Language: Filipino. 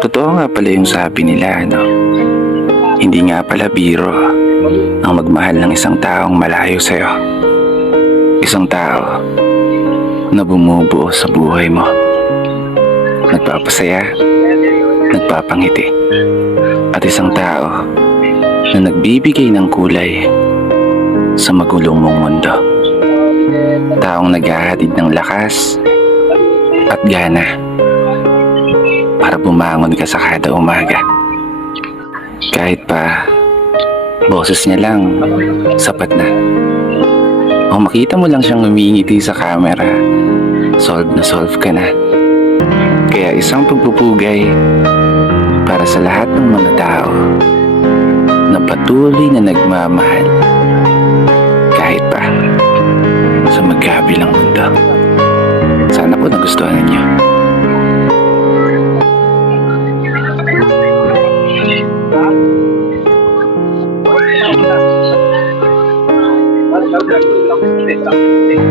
Totoo nga pala yung sabi nila, no? Hindi nga pala biro ang magmahal ng isang taong malayo sa'yo. Isang tao na bumubuo sa buhay mo. Nagpapasaya, nagpapangiti. At isang tao na nagbibigay ng kulay sa magulong mong mundo. Taong naghahatid ng lakas at gana para bumangon ka sa kada umaga. Kahit pa boses niya lang, sapat na. O makita mo lang siyang umingiti sa camera, solve na solve ka na. Kaya isang pagpupugay para sa lahat ng mga tao na patuloy na nagmamahal kahit pa sa magkabilang mundo. Sana po nagustuhan ninyo. Thank you.